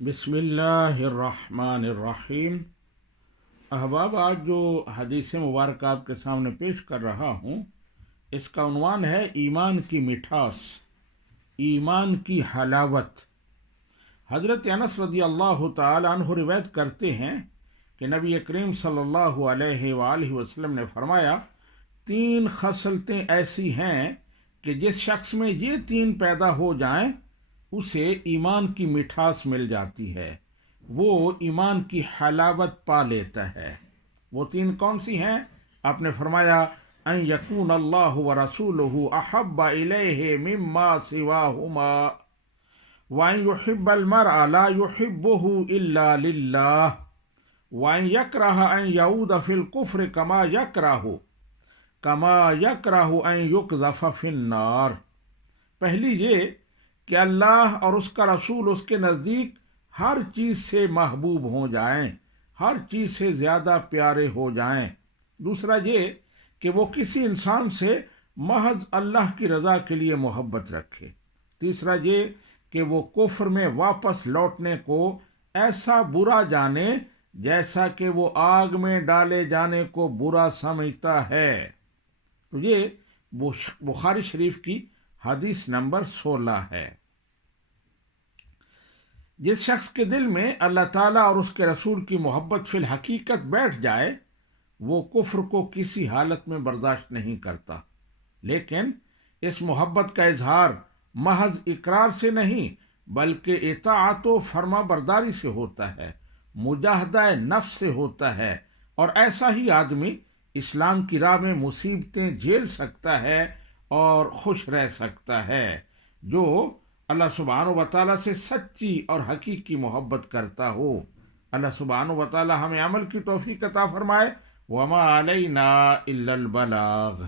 بسم اللہ الرحمن الرحیم۔ احباب، آج جو حدیث مبارکہ آپ کے سامنے پیش کر رہا ہوں، اس کا عنوان ہے ایمان کی مٹھاس، ایمان کی حلاوت۔ حضرت انس رضی اللہ تعالی عنہ روایت کرتے ہیں کہ نبی کریم صلی اللہ علیہ وآلہ وسلم نے فرمایا، 3 خصلتیں ایسی ہیں کہ جس شخص میں یہ 3 پیدا ہو جائیں اسے ایمان کی مٹھاس مل جاتی ہے، وہ ایمان کی حلاوت پا لیتا ہے۔ وہ 3 کون سی ہیں؟ آپ نے فرمایا، ان یکون اللہ ورسولہ احب الیہ مما سواہما وان یحب المرء لا یحبہ الا للہ وان یکرہ ان یعود فی الکفر کما یکرہ ان یقذف فی النار۔ پہلی یہ کہ اللہ اور اس کا رسول اس کے نزدیک ہر چیز سے محبوب ہو جائیں، ہر چیز سے زیادہ پیارے ہو جائیں۔ دوسرا یہ کہ وہ کسی انسان سے محض اللہ کی رضا کے لیے محبت رکھے۔ تیسرا یہ کہ وہ کفر میں واپس لوٹنے کو ایسا برا جانے جیسا کہ وہ آگ میں ڈالے جانے کو برا سمجھتا ہے۔ تو یہ بخاری شریف کی حدیث نمبر 16 ہے۔ جس شخص کے دل میں اللہ تعالیٰ اور اس کے رسول کی محبت فی الحقیقت بیٹھ جائے، وہ کفر کو کسی حالت میں برداشت نہیں کرتا، لیکن اس محبت کا اظہار محض اقرار سے نہیں بلکہ اطاعت و فرما برداری سے ہوتا ہے، مجاہدہ نفس سے ہوتا ہے، اور ایسا ہی آدمی اسلام کی راہ میں مصیبتیں جھیل سکتا ہے اور خوش رہ سکتا ہے۔ جو اللہ سبحانہ و تعالیٰ سے سچی اور حقیقی محبت کرتا ہو، اللہ سبحانہ و تعالیٰ ہمیں عمل کی توفیق عطا فرمائے۔ وما علینا الا البلاغ۔